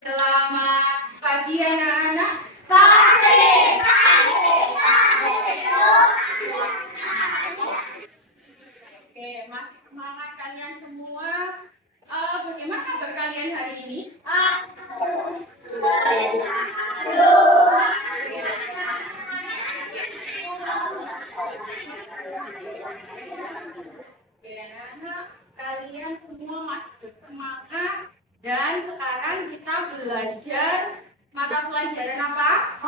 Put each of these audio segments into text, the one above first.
Selamat pagi anak-anak. Oke, semangat kalian semua. Bagaimana kabar kalian hari ini? Oke, anak-anak, kalian semua masih bersemangat dan sekarang kita belajar mata pelajaran apa?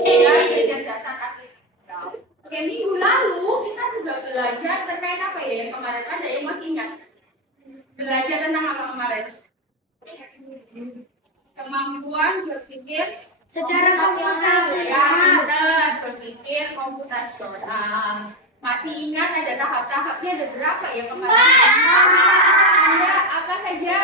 Dan belajar data artifisial. Oke, minggu lalu kita sudah belajar terkait apa ya yang kemarin? Ada yang masih ingat? Belajar tentang apa kemarin? Kemampuan berpikir Secara komputasional. Berpikir komputasional. Masih ingat ada tahap-tahapnya ada berapa ya kemarin? Ada apa saja?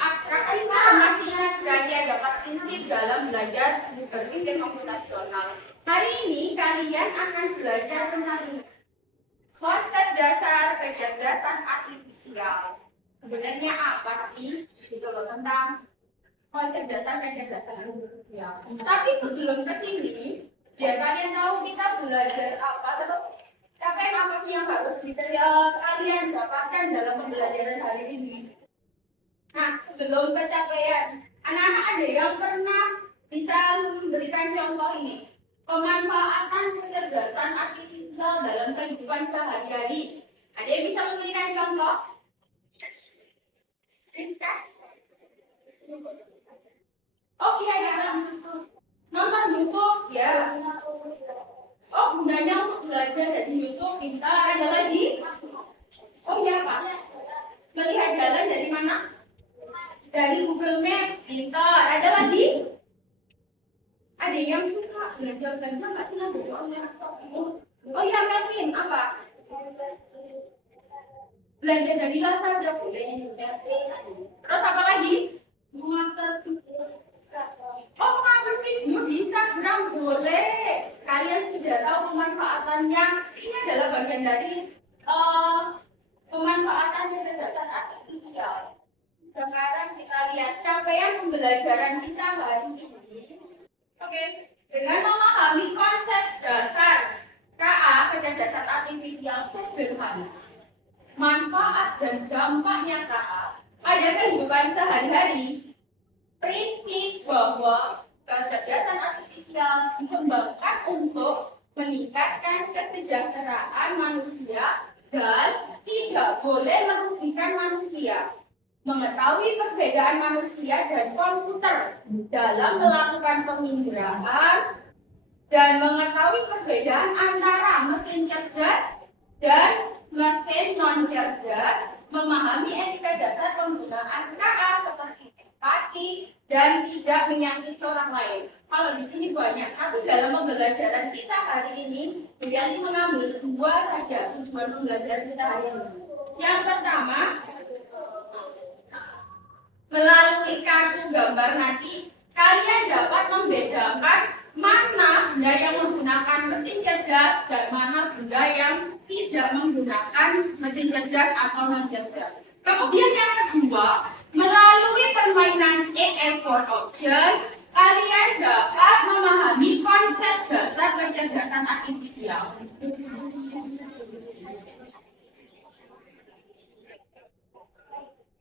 Abstrak itu masih ingat berarti dapat prinsip dalam belajar berpikir komputasional. Hari ini kalian akan belajar tentang konsep dasar kecerdasan artifisial. Sebenarnya apa sih gitu loh tentang konsep dasar kecerdasan artifisial. Tapi sebelum ke sini, biar kalian tahu kita belajar apa, terus apa sih yang harus kalian dapatkan dalam pembelajaran hari ini. Nah, sebelum pencapaian, anak-anak ada yang pernah bisa memberikan contoh ini. Pemanfaatan kecerdasan artifisial dalam kehidupan sehari-hari. Ada yang bisa memberikan contoh? Oh iya ya, nonton YouTube ya. Oh gunanya untuk belajar dari YouTube pintar. Ada lagi? Oh iya Pak. Melihat jalan dari mana? Dari Google Maps pintar. Ada lagi? Ada yang suka belajar nggak oh iya Melvin apa? Belajar dari saja boleh. Terus apa lagi? Oh mengambil video bisa Bram boleh. Kalian sudah tahu pemanfaatannya. Ini adalah bagian dari pemanfaatan kecerdasan artifisial. Sekarang kita lihat capaian pembelajaran kita hari ini. Oke, dengan memahami konsep dasar KA kecerdasan artifisial sederhana, manfaat dan dampaknya KA pada kehidupan sehari-hari, prinsip bahwa kecerdasan artifisial dikembangkan untuk meningkatkan kesejahteraan manusia dan tidak boleh merugikan manusia. Mengetahui perbedaan manusia dan komputer dalam melakukan pemindahan dan mengetahui perbedaan antara mesin cerdas dan mesin non-cerdas, memahami etika dasar penggunaan KA seperti empati dan tidak menyakiti orang lain. Kalau di sini banyak, tapi dalam pembelajaran kita hari ini, Yanti mengambil dua saja tujuan pembelajaran kita hari ini. Yang pertama, melalui kartu gambar nanti, kalian dapat membedakan mana benda yang menggunakan mesin cerdas dan mana benda yang tidak menggunakan mesin cerdas atau non cerdas. Kemudian yang kedua, melalui permainan EF4 option, kalian dapat memahami konsep dasar kecerdasan artifisial.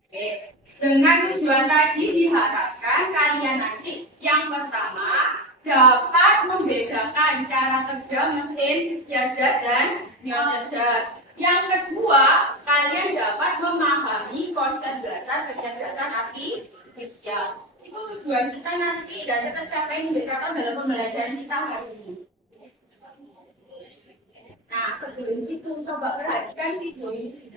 Oke. Dengan tujuan tadi diharapkan kalian nanti yang pertama dapat membedakan cara kerja mesin cerdas dan non cerdas. Yang kedua, kalian dapat memahami konsep dasar kecerdasan artifisial. Itu tujuan kita nanti dan tercapai yang dalam pembelajaran kita hari ini. Nah, sebelum itu coba perhatikan video ini.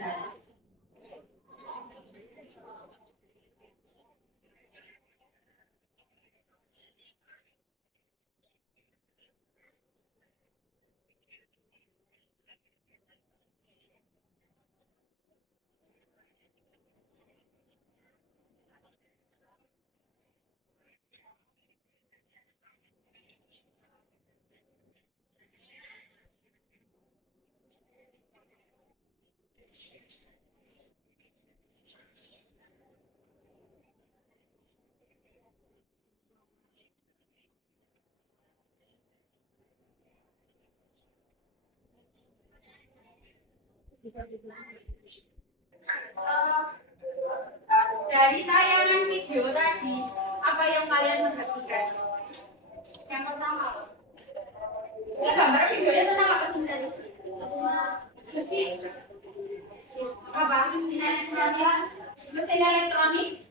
Dari tayangan video tadi, apa yang kalian perhatikan? Yang pertama, ini gambar videonya tentang apa sebenarnya? Mesin apa? Mesin elektronik,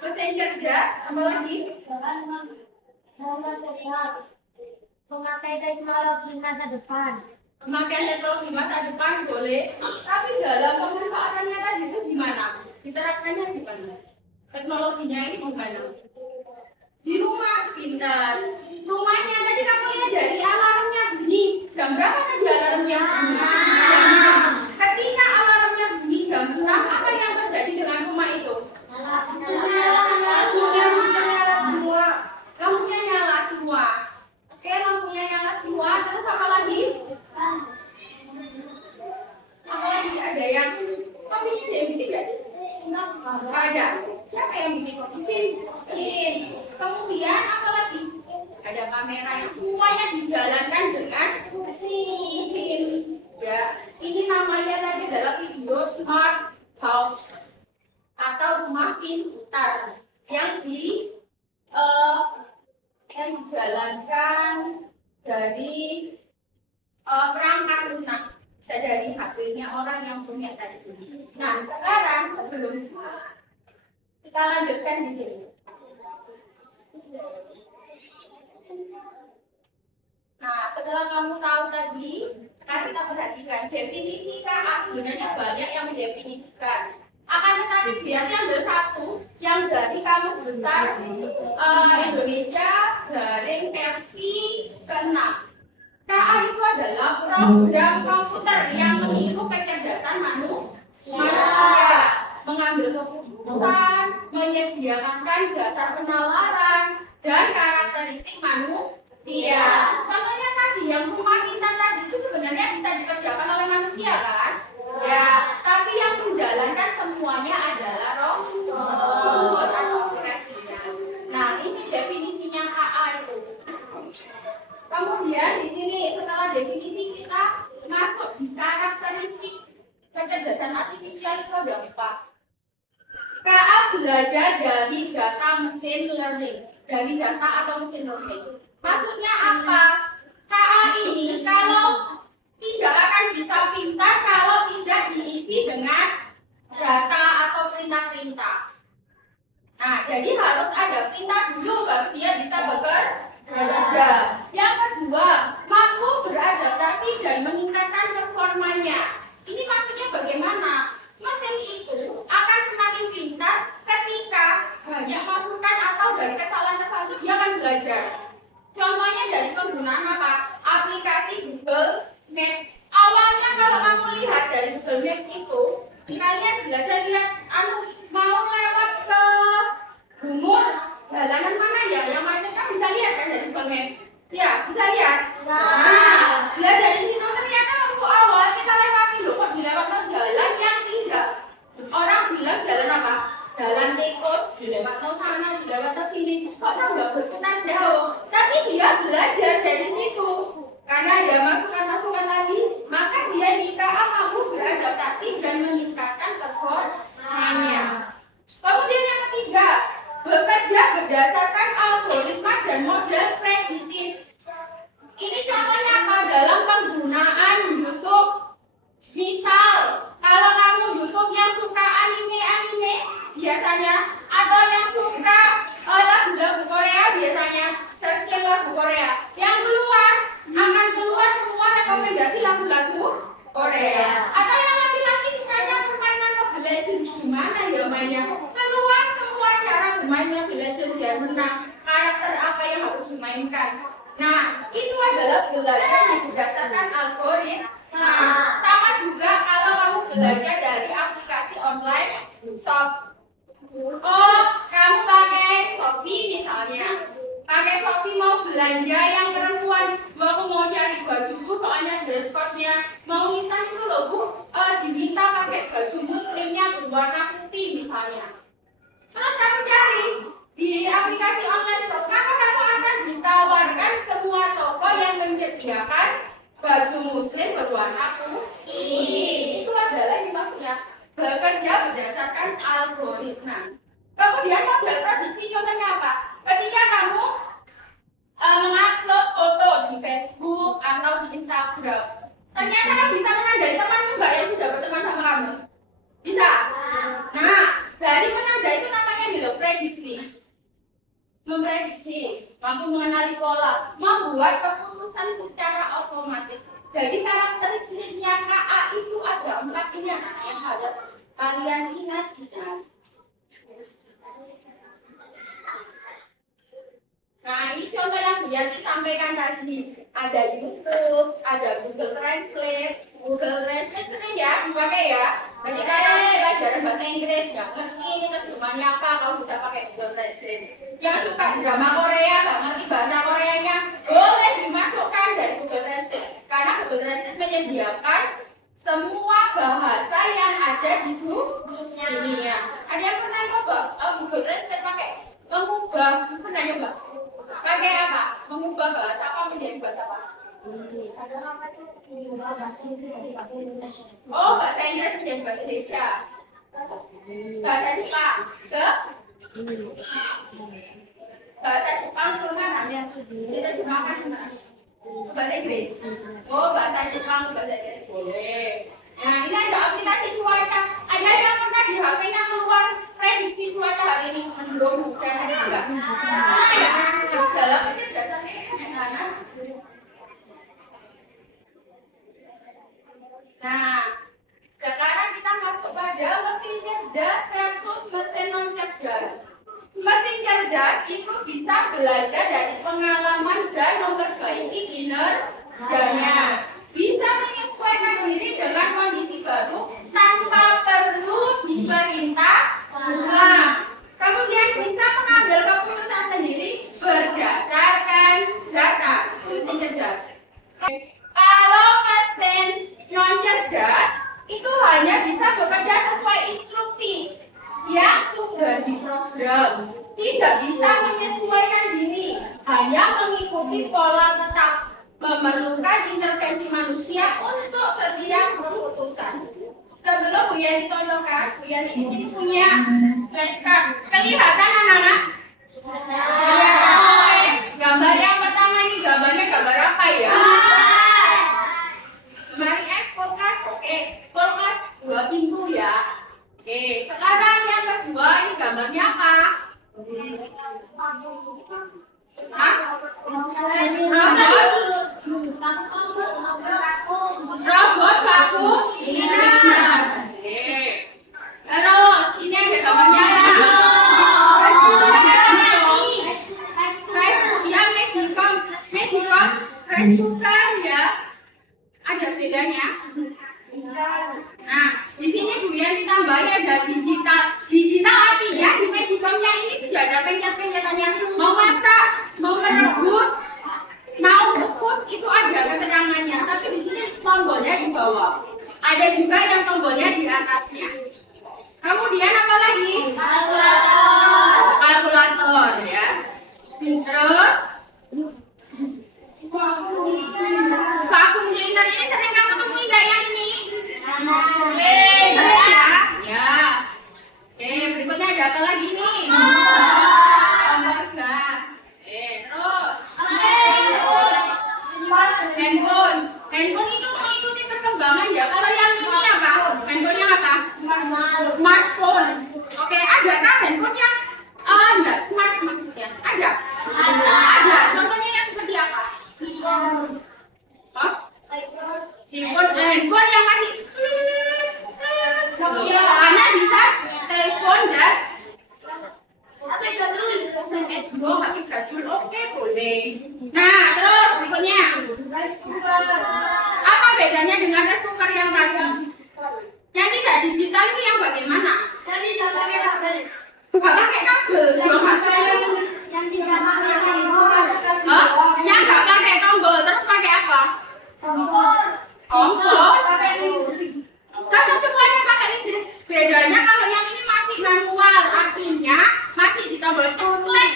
mesin kerja, apa lagi? Memakai teknologi masa depan. Memakai teknologi masa depan boleh, tapi dalam pemanfaatannya tadi itu gimana? Diterapkannya gimana? Teknologinya ini gimana? Di rumah pintar. Rumahnya tadi kamu lihat dari alarmnya bunyi. Jam berapa tadi alarmnya bunyi? Jam 6. Ketika alarmnya bunyi jam 6, apa yang terjadi dengan rumah itu? Semua. Lampunya nyala semua. Oke, lampunya nyala semua. Terus apa lagi? Apa lagi? Ada yang kopinya ada yang bikin nggak? Nggak ada. Siapa yang bikin kopi? Mesin. Kemudian apa lagi? Ada kamera yang semuanya dijalankan dengan mesin. Ya, ini namanya tadi adalah video smart house atau rumah pintar yang dijalankan dari perangkat lunak, bisa dari HP-nya orang yang punya tadi. Nah, sekarang sebelum kita lanjutkan di sini. Nah, setelah kamu tahu tadi, sekarang kita perhatikan definisi KA. Sebenarnya banyak yang mendefinisikan. Akan tetapi dia ambil satu yang dari Kamus Besar Indonesia garing versi ke-6. KA itu adalah program komputer yang meniru kecerdasan manusia, mengambil keputusan, menyediakan dasar penalaran dan karakteristik manusia. Contohnya tadi yang rumah pintar tadi itu sebenarnya bisa dikerjakan oleh manusia kan? Ya, tapi yang menjalankan semuanya adalah robot atau aplikasinya. Nah, ini definisinya KA itu. Kemudian di sini setelah definisi kita masuk di karakteristik kecerdasan artifisial itu ada 4. KA belajar dari data mesin learning, dari data atau mesin learning. Maksudnya apa? KA ini kalau tidak akan bisa pintar kalau tidak diisi dengan data atau perintah-perintah. Nah, jadi harus ada perintah dulu baru dia bisa bekerja. Yang kedua, mampu beradaptasi dan meningkatkan performanya. Ini maksudnya bagaimana? Mesin itu akan semakin pintar ketika banyak masukan atau dari kesalahan-kesalahan itu dia akan belajar. Contohnya dari penggunaan apa? Aplikasi Google Maps. Awalnya kalau kamu lihat dari Google Maps itu, kalian belajar lihat mau lewat ke Bungur, jalanan mana ya? Yang mana kan bisa lihat kan dari Google Maps? Ya, bisa lihat. Nah, dari situ ternyata waktu awal kita lewati loh, kok dilewati jalan yang tidak. Orang bilang jalan apa? Jalan tikus, dilewati sana, dilewati sini. Kok tahu nggak berputar jauh? Tapi dia belajar dari situ. Karena ada masukan-masukan lagi, maka dia di KA mampu beradaptasi dan meningkatkan performanya. Kemudian yang ketiga, bekerja berdasarkan algoritma dan model prediktif. Ini contohnya apa? Dalam penggunaan YouTube. Misal, kalau kamu YouTube yang suka anime biasanya, atau yang suka lagu-lagu Korea biasanya, searching lagu Korea. Yang keluar akan keluar semua rekomendasi lagu-lagu Korea. Atau yang laki-laki sukanya permainan Mobile Legends, gimana ya mainnya? Keluar semua cara bermain Mobile Legends biar menang. Karakter apa yang harus dimainkan? Nah, itu adalah belajar yang berdasarkan algoritma. Nah, sama juga kalau kamu belajar dari aplikasi online shop. Oh, kamu pakai Shopee misalnya. Pakai Shopee mau belanja yang perempuan, aku mau cari bajuku soalnya dress code-nya mau minta itu loh Bu, diminta pakai baju muslimnya berwarna putih misalnya. Terus kamu cari di aplikasi online shop, maka kamu akan ditawarkan semua toko yang menyediakan baju muslim berwarna putih. bekerja berdasarkan algoritma. Kemudian model prediksi contohnya apa? Ketika kamu mengupload foto di Facebook atau di Instagram, ternyata kamu bisa menandai teman juga yang sudah berteman sama kamu. Bisa? Nah, dari menandai itu namanya adalah prediksi. Memprediksi, mampu mengenali pola, membuat keputusan secara otomatis. Jadi karakteristiknya KA itu ada 4 ini yang harus kalian ingat. Nah, ini contoh yang Bu Yanti sampaikan tadi. Ada YouTube, ada Google Translate. Google Translate itu ya, dipakai ya. Jadi kalau pelajaran bahasa Inggris nggak ngerti ini terjemahannya apa, kamu bisa pakai Google Translate. Yang suka drama Korea, nggak ngerti bahasa Koreanya, boleh dimasukkan dari Google Translate. Karena Google Translate menyediakan semua bahasa yang ada di dunia. Ada yang pernah coba Google Translate pakai mengubah, pernah coba? Pakai apa? Mengubah bahasa apa menjadi bahasa apa? Oh, bahasa Inggris menjadi bahasa Indonesia. Bahasa Jepang ke? Bahasa Jepang ke mana? Kita Jepang kan bahasa Inggris. Oh, bahasa Jepang ke bahasa Inggris boleh. Nah, ini ada aplikasi cuaca. Ada yang pernah di HP-nya keluar prediksi cuaca hari ini mendung hujan ada enggak? Dalam ini dasarnya gimana? Nah, sekarang kita masuk pada mesin cerdas versus mesin non cerdas. Mesin cerdas itu bisa belajar dari pengalaman dan memperbaiki kinerjanya. Bisa menyesuaikan diri dengan kondisi baru tanpa perlu diperintah. Kemudian bisa mengambil keputusan sendiri berdasarkan data. Mesin cerdas. Kalau mesin non cerdas itu hanya bisa bekerja sesuai instruksi yang sudah diprogram, tidak bisa menyesuaikan diri, hanya mengikuti pola tetap, memerlukan intervensi manusia untuk setiap keputusan. Sebelum Bu Yani tonjolkan, Bu Yani ini punya flashcard. Kelihatan anak-anak? Kelihatan. Oke. Gambar yang pertama ini gambarnya gambar apa ya? Mari kulkas. Oke, kulkas 2 pintu ya. Oke, sekarang yang kedua ini gambarnya apa? Robot baku minat. Terus ini ada gambarnya apa? Ya, medicom rice cooker ya. Ada bedanya. Nah, di sini Bu Yani tambahin ada digital. Digital artinya di medicomnya ini sudah ada pencet-pencetannya. Mau masak, mau merebus, mau rebus itu ada keterangannya. Tapi di sini tombolnya di bawah. Ada juga yang tombolnya di atasnya. Kemudian apa lagi? Kalkulator ya. Terus vacuum cleaner ini sering kamu temuin nggak yang ini? Sering ya? Ya. Oke, berikutnya ada apa lagi nih? Nomor gas. Terus handphone. Handphone itu mengikuti perkembangan ya. Kalau yang ini apa? Handphone yang apa? Smartphone. Oke, ada kan handphone yang enggak smart maksudnya? Ada. Contohnya yang seperti apa? Handphone yang masih Anda bisa telepon dan pakai jadul. Oke, boleh. Nah, terus berikutnya apa bedanya dengan rice cooker yang tadi? Yang tidak digital itu yang bagaimana? Nggak pakai kabel. Yang tidak pakai tombol. Yang nggak pakai tombol, terus pakai apa? Tombol. Kan semuanya pakai listrik. Bedanya kalau yang ini mati manual, artinya mati di tombol klik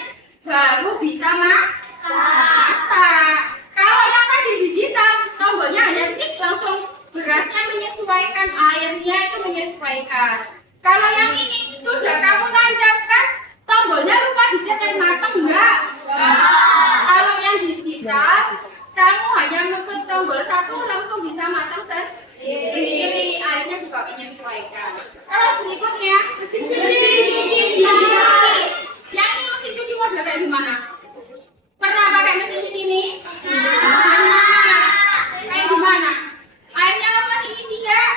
baru bisa masak. Kalau yang tadi digital, tombolnya hanya klik langsung berasnya menyesuaikan, airnya itu menyesuaikan. menyesuaikan. Kalau yang ini sudah kamu tancapkan, tombolnya lupa dicet yang matang enggak? Kalau yang digital, kamu hanya mengklik tombol satu langsung bisa matang sendiri. Akhirnya juga menyesuaikan. Kalau berikutnya, yang ini mesin cuci model kayak gimana? Pernah pakai mesin cuci ini? Kayak gimana? Airnya lepas ini tidak?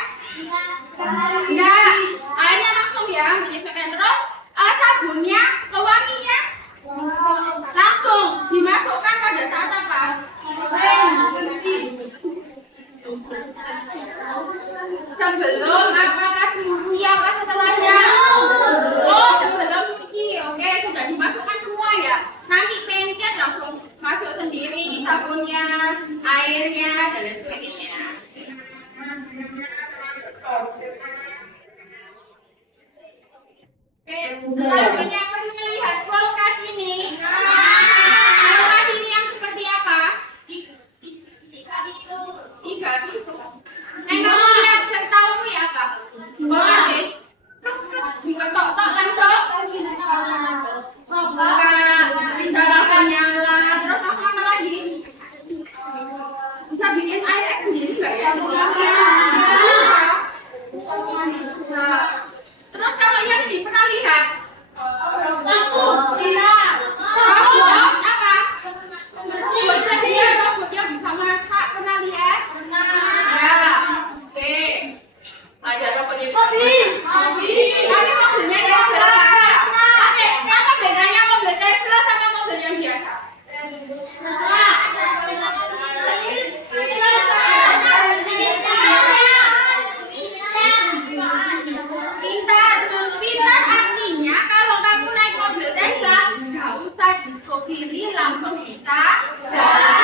Enggak. Airnya langsung ya, menyesuaikan. Terus sabunnya, pewanginya langsung dimasukkan pada saat apa? Sebelum apakah nyuci apa setelahnya? Oh, sebelum nyuci. Oke, sudah dimasukkan semua ya. Nanti pencet langsung masuk sendiri sabunnya, airnya, dan lain sebagainya. Oke, selanjutnya pernah lihat kulkas ini? Kulkas ini yang seperti apa? Tiga itu. Enak lihat setahu ya Kak? Oke. Diketok-tok langsung. Buka, bisa langsung nyala. Terus apa lagi? Bisa bikin air sendiri nggak ya? Bisa. Terus kalau yang ini pernah lihat? Robot apa? Robot yang bisa masak, pernah lihat? Ya. Oke. Ada robotnya. Tapi mobilnya Tesla. Oke, apa bedanya mobil Tesla sama mobil yang biasa? Pintar artinya kalau kamu naik mobil Tesla nggak usah disopiri, langsung bisa jalan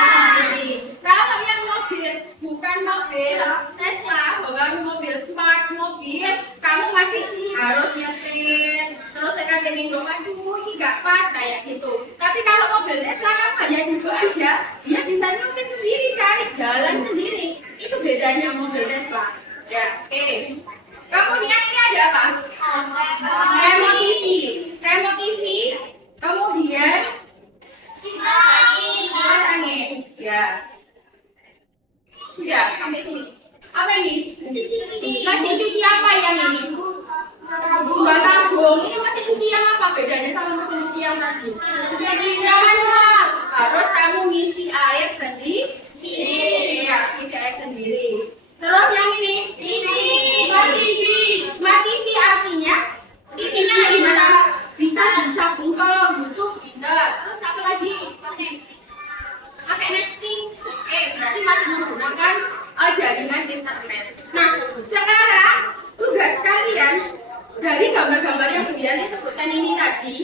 sendiri. Kalau yang mobil bukan mobil Tesla, bukan mobil smart, mobil kamu masih harus nyetir. Terus kayak minggu aduh ini nggak pas kayak gitu. Tapi kalau mobil Tesla kamu hanya duduk aja, dia bisa nyupir sendiri, cari jalan sendiri. Itu bedanya mobil Tesla. Ya, oke. Kemudian ini ada apa? Remote TV. Remote TV. Kemudian angin. Ya. Ya, sampai sini. Apa ini? Mesin cuci apa yang ini? Dua tabung. Ini mesin cuci yang apa bedanya sama mesin cuci yang tadi? Yang manual. Harus kamu ngisi air sendiri. Ya, ngisi air sendiri. Terus yang ini? Smart TV. Smart TV artinya TV-nya kayak gimana? Bisa disambung ke YouTube, bisa. Terus apa lagi? Pakai Netflix. Oke, berarti masih menggunakan jaringan internet. Nah, sekarang tugas kalian dari gambar-gambar yang sudah disebutkan ini tadi,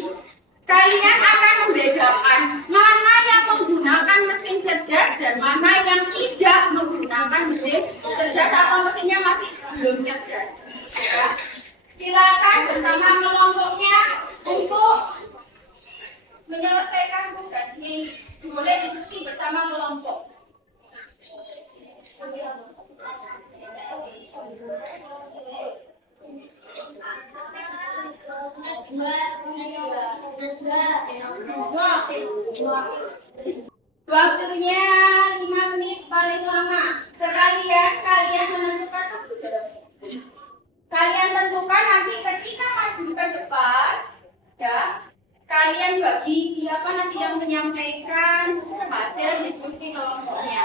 kalian akan membedakan mana yang menggunakan mesin cerdas dan mana yang tidak menggunakan mesin cerdas atau mesinnya masih belum cerdas. Ya. Silakan bersama kelompoknya untuk menyelesaikan tugas ini. Boleh diskusi bersama kelompok. Waktunya 5 menit paling lama. Sekalian kalian menentukan kalian tentukan nanti ketika maju ke depan, ya. Kalian bagi siapa nanti yang menyampaikan hasil diskusi kelompoknya.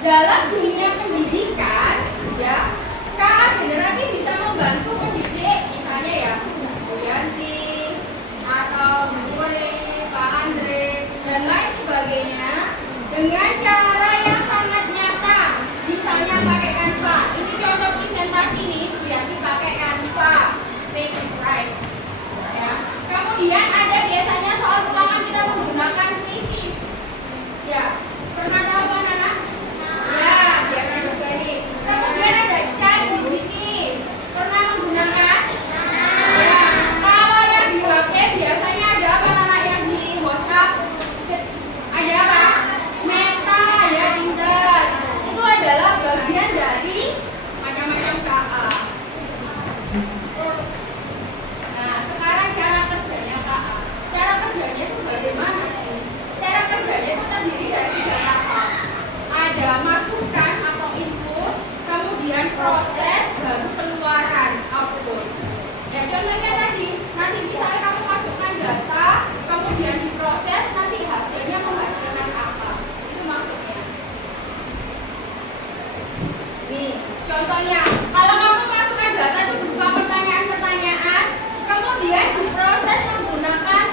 dalam dunia pendidikan, ya, KA generatif bisa membantu pendidik, misalnya ya, Bu Yanti atau Bu Nuri, Pak Andre, dan lain sebagainya, dengan cara yang sangat nyata, misalnya pakai Canva. Ini contoh presentasi nih, Bu Yanti pakai Canva, page right, ya. Kemudian ada biasanya soal ulangan kita menggunakan quizzes, ya. Pernah tahu anak-anak? Ya, biasa juga nih. Kemudian ada ChatGPT. Pernah menggunakan? Ya. Kalau yang di HP biasanya ada apa anak yang di WhatsApp? Ada apa? Meta, ya pinter. Itu adalah bagian dari macam-macam KA. Nah, sekarang cara kerjanya KA. Cara kerjanya itu bagaimana sih? Cara kerjanya itu terdiri dari 3 tahap. Ada masukan atau input, kemudian proses, baru keluaran output. Ya contohnya tadi, nanti misalnya kamu masukkan data, kemudian diproses, nanti hasilnya menghasilkan apa? Itu maksudnya. Nih, contohnya, kalau kamu masukkan data itu berupa pertanyaan-pertanyaan, kemudian diproses menggunakan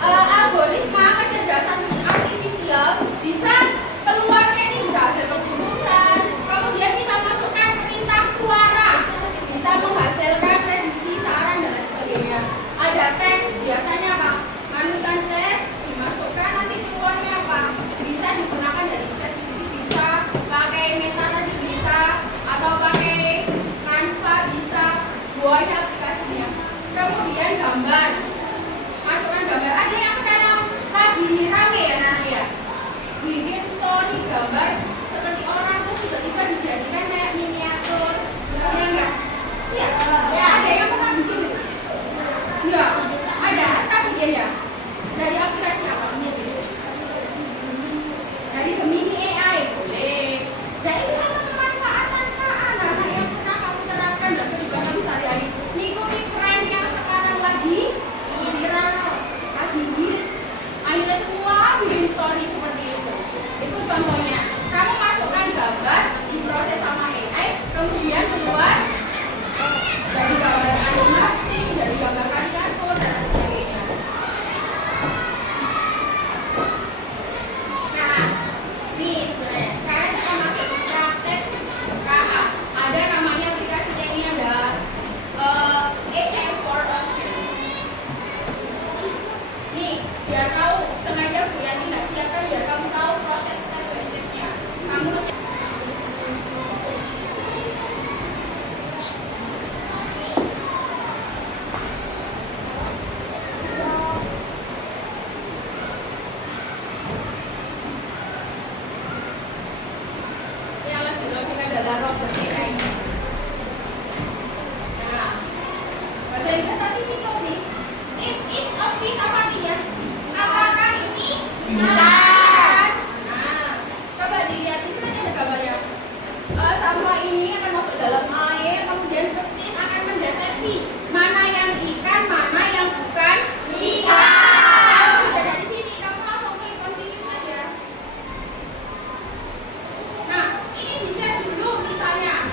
algoritma kecerdasan artifisial, bisa keluarnya ini bisa hasil keputusan, kemudian bisa masukkan perintah suara, bisa menghasilkan prediksi saran dan lain sebagainya. Ada teks, biasanya apa? Manukan teks, dimasukkan nanti keluarnya apa? Bisa digunakan dari ChatGPT, bisa pakai Meta tadi bisa, atau pakai Canva bisa, banyak aplikasinya. Kemudian gambar, masukkan gambar. Ada yang sekarang lagi rame ya nanti ya, bikin story gambar seperti orang terus tiba-tiba dijadikan kayak miniatur, ya enggak? Iya, ya ada yang pernah bikin itu. Ya, ada. Aska bikin ya. Dari aplikasi apa? Dari Gemini AI boleh. Dan itu kan pemanfaatan anak-anak yang pernah kamu terapkan dalam kehidupan kamu sehari-hari. Ngikuti tren yang sekarang lagi viral, lagi hits. Akhirnya semua bikin story seperti itu. Itu contohnya. Kamu masukkan gambar, diproses sama AI, kemudian keluar dari gambar animasi, dari gambar karikatur dan lain sebagainya. Nah, nih sebenarnya sekarang kita masuk ke praktek KA. Ada namanya aplikasinya ini ada HM4 Ocean. Nih, biar tahu, sengaja Bu Yani nggak siapkan biar kamu tahu proses step by step-nya. Kamu yang lebih logik adalah robot AI. Nah, bahasa Inggris tapi simpel nih. It is a fish, apa artinya? Apakah ini ikan? Nah, coba dilihat itu kan ada gambarnya. Sampah ini akan masuk dalam air, kemudian mesin akan mendeteksi mana yang ikan, mana yang bukan ikan. Sudah dari sini, kamu langsung klik continue aja. Nah, ini dicek dulu misalnya.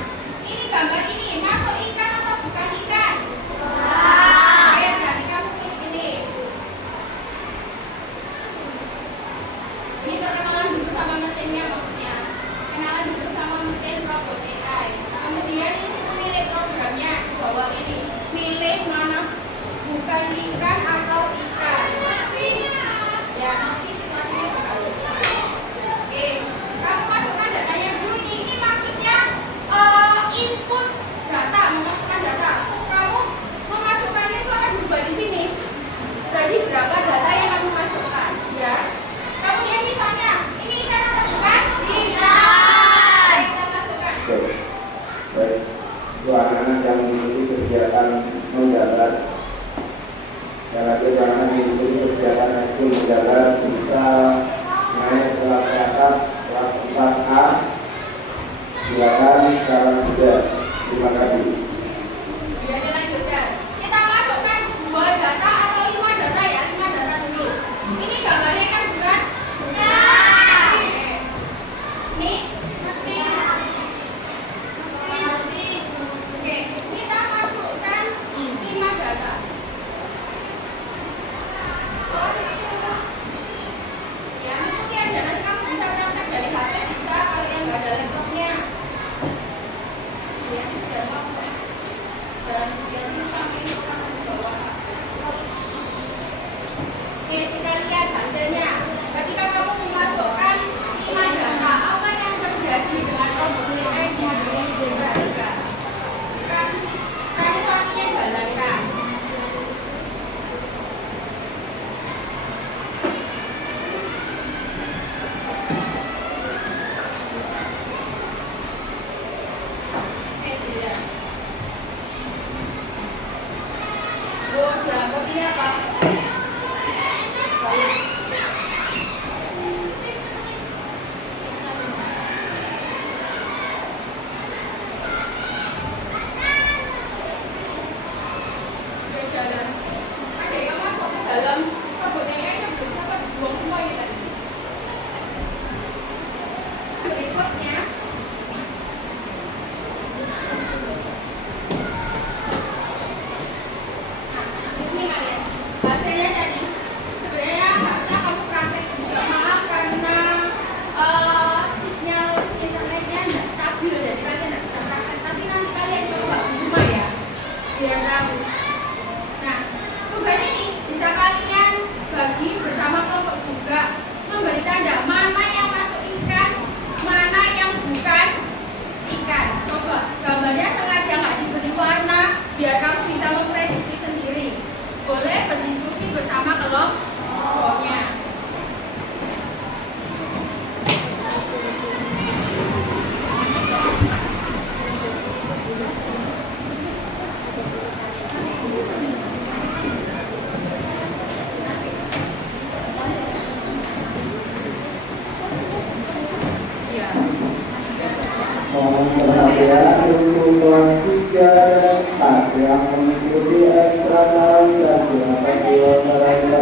Mohon perhatian untuk kelas 3 dan 4 yang mengikuti ekstra dalam dan silakan diwaspadai.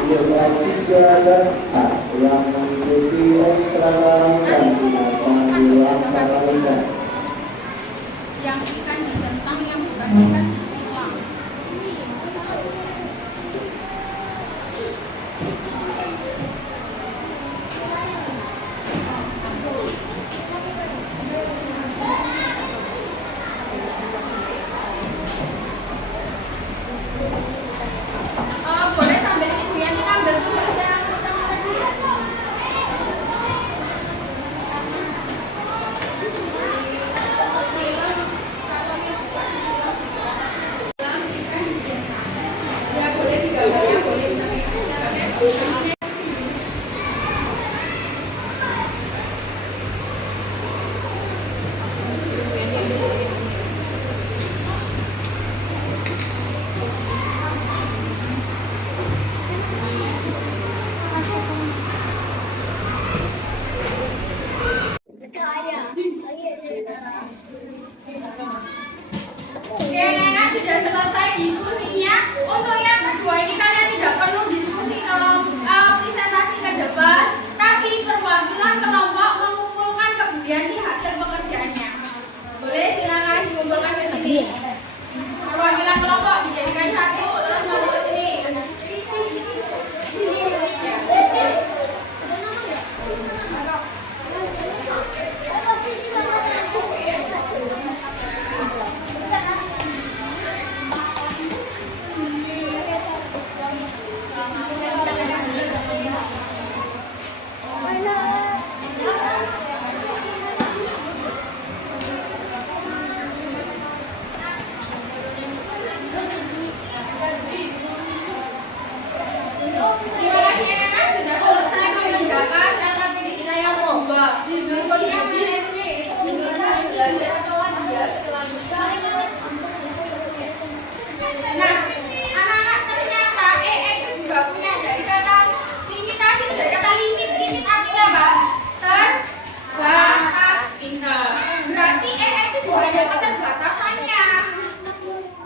Untuk kelas 3 dan 4 yang mengikuti ekstra dalam dan silakan diwaspadai. Yang ikan ditentang, yang bukan ikan disilang. Boleh sambil ini Bu Yanti ambil tugasnya. Ya boleh digambar, ya boleh digambar. Oke, Nena sudah selesai diskusinya. Untuk yang kedua ini kalian tidak perlu diskusi kalau presentasi ke depan, tapi perwakilan kelompok mengumpulkan kemudian di hasil pekerjaannya. Boleh silakan dikumpulkan ke sini. Perwakilan kelompok dijadikan satu, terus masuk ke sini. Terima kasih ya Nana, sudah selesai mengerjakan LKPD kita yang lomba. Berikutnya MSP itu kita belajar Nah, anak-anak ternyata itu juga punya dari kata limitasi itu dari kata limit. Limit artinya apa? Terbatas. Berarti itu juga ada keterbatasannya.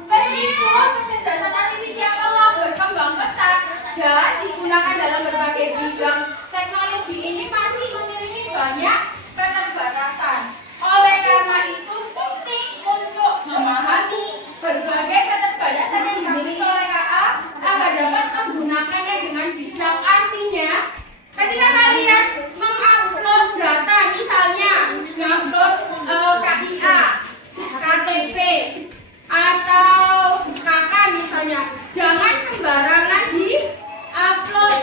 Meskipun kecerdasan artifisial telah berkembang pesat dan digunakan dalam berbagai bidang, teknologi ini masih memiliki banyak keterbatasan. Oleh karena itu penting untuk memahami berbagai keterbatasan yang dimiliki oleh KA agar dapat menggunakannya dengan bijak. Artinya, ketika kalian mengupload data, misalnya mengupload KIA, KTP, atau KK misalnya, jangan sembarangan di upload.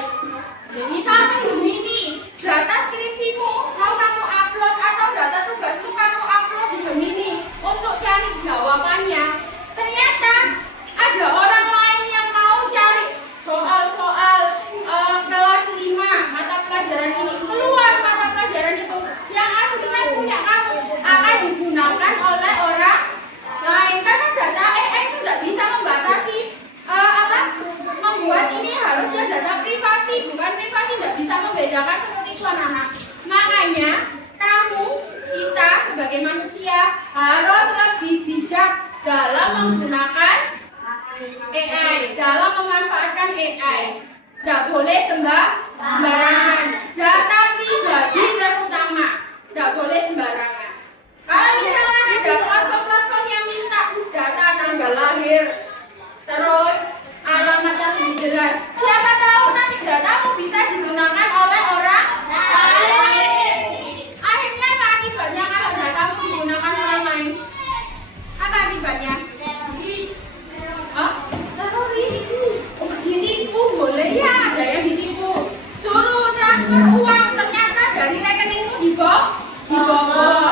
Misalnya Gemini, data skripsimu mau kamu upload atau data tugasmu kamu upload di Gemini untuk cari jawabannya. Ternyata ada orang lain yang mau cari soal-soal kelas 5 mata pelajaran ini, keluar mata pelajaran itu yang aslinya punya kamu akan digunakan oleh orang lain karena data itu tidak bisa membatasi membuat ini harusnya data privasi, bukan privasi, tidak bisa membedakan seperti itu anak-anak. Makanya kita sebagai manusia harus lebih bijak dalam menggunakan AI, dalam memanfaatkan AI. Tidak boleh sembarangan. Data pribadi terutama tidak boleh sembarangan. Kalau misalkan ada platform-platform yang minta data tanggal lahir, terus alamat yang lebih jelas, siapa tahu nanti datamu bisa digunakan oleh orang lain. Akhirnya apa akibatnya kalau datamu digunakan orang lain? Apa akibatnya? Teroris. Ditipu boleh ya, ada yang ditipu. Suruh transfer uang, ternyata dari rekeningmu dibobol.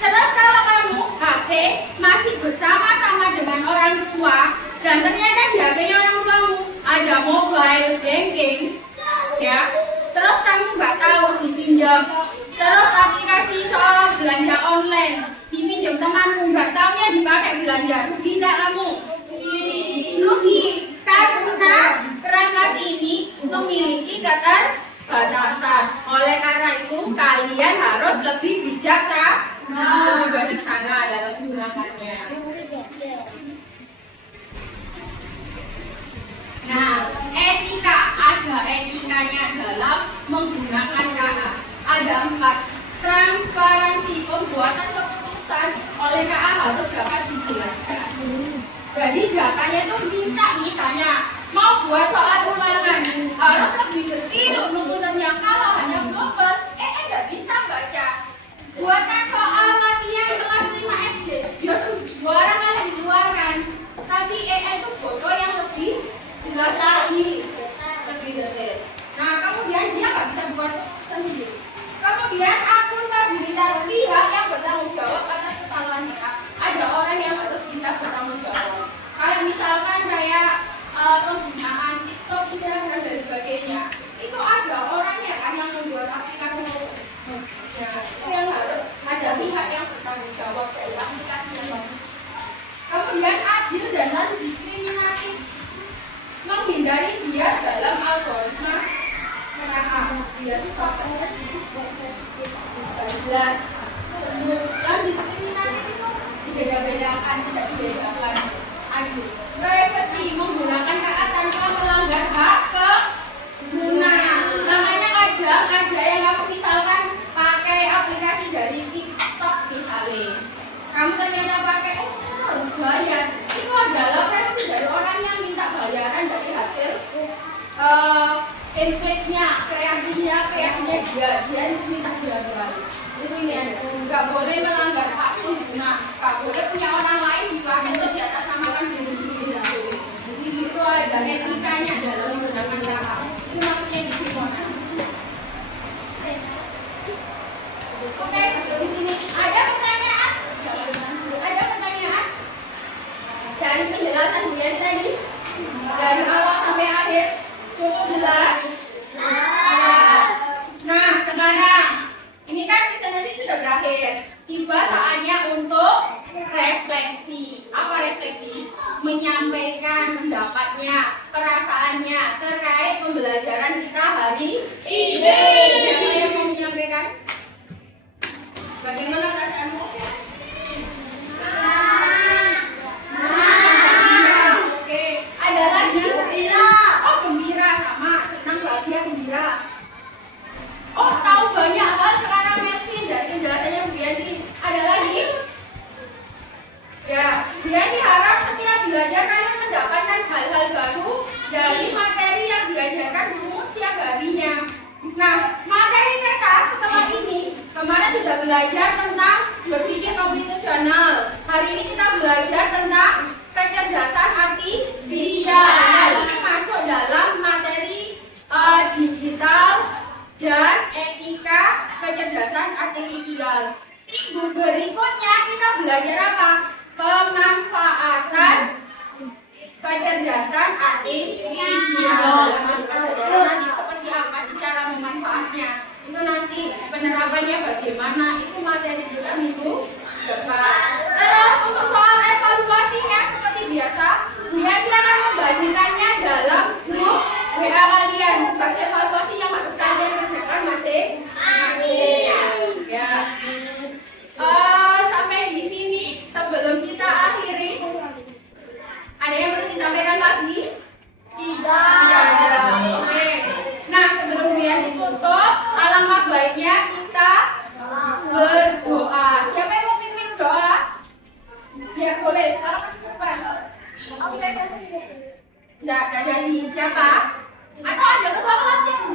Terus kalau kamu HP masih bersama-sama dengan orang tua dan ternyata di HP-nya orang tuamu ada mobile banking, ya. Terus kamu nggak tahu dipinjam. Terus aplikasi soal belanja online dipinjam temanmu, nggak taunya dipakai belanja. Rugi nggak kamu? Rugi karena perangkat ini memiliki batasan. Oleh karena itu kalian harus lebih bijaksana dalam menggunakannya. Nah, etika, ada etikanya dalam menggunakan KA. Ada 4. Transparansi pembuatan keputusan oleh KA harus dapat dijelaskan. Jadi datanya itu minta misalnya mau buat soal ulangan harus lebih detail menurutnya. Kalau hanya global, nggak bisa baca. Buatkan soal latihan kelas 5 SD, dua orang kan dikeluarkan. Tapi itu foto yang lebih jelas lagi, lebih detail. Nah, kemudian dia nggak bisa buat sendiri. Kemudian akuntabilitas pihak yang bertanggung jawab atas kesalahan kita. Ada orang yang harus bisa bertanggung jawab. Kayak misalkan penggunaan TikTok, Instagram dan sebagainya. Itu ada orangnya kan yang membuat aplikasi itu. Ya, itu yang harus ada pihak yang bertanggung jawab dari aplikasi itu. Kemudian adil dan non-diskriminatif. Menghindari bias dalam algoritma bias yang diskriminatif itu beda-bedakan, tidak dibedakan. Adil. Privacy, menggunakan KA tanpa melanggar hak pengguna. Namanya kadang ada yang kamu misalkan pakai aplikasi dari TikTok misalnya. Kamu ternyata pakai, harus bayar. Itu adalah privacy dari orang yang minta bayaran dari hasil template-nya, kreasinya dia minta jual. Itu ini ada. Nggak boleh melanggar hak pengguna. Nggak boleh punya orang lain dipakai itu di atas namakan diri sendiri. Jadi itu ada etikanya dalam menggunakan KA. Itu maksudnya di sini. Oke, di sini ada pertanyaan? Ada pertanyaan? Dari penjelasan Bu Yani tadi, dari awal sampai akhir cukup jelas? Nah, sekarang ini kan presentasi sudah berakhir. Tiba saatnya untuk refleksi. Apa refleksi? Menyampaikan pendapatnya, perasaannya terkait pembelajaran kita hari ini. Siapa yang mau menyampaikan? Bagaimana perasaanmu? Oke, ada lagi? Oh, gembira, sama, senang, bahagia, gembira. Oh, tahu banyak hal sekarang Melvin dari penjelasannya Bu Yani. Ada lagi? Ya, Bu Yani harap setiap belajar kalian mendapatkan hal-hal baru dari materi yang diajarkan guru setiap harinya. Nah, materi kita setelah ini kemarin sudah belajar tentang berpikir komputasional. Hari ini kita belajar tentang kecerdasan artifisial. Ini masuk dalam materi digital dan etika kecerdasan artifisial. Minggu berikutnya kita belajar apa? Pemanfaatan kecerdasan artifisial. Nanti seperti apa cara memanfaatnya? Itu nanti penerapannya bagaimana? Itu materi kita minggu depan. Terus untuk soal evaluasinya seperti biasa, dia akan membagikannya dalam grup WA kalian. Tugas evaluasi yang harus kalian kerjakan masing-masing. Ya. Sampai di sini sebelum kita akhiri, ada yang perlu disampaikan lagi? Tidak ada. Oke. Nah, sebelum dia ditutup, alangkah baiknya kita berdoa. Siapa yang mau pimpin doa? Ya boleh. Sekarang kan bukan. Tidak ada. Siapa? Atau ada ketua kelas yang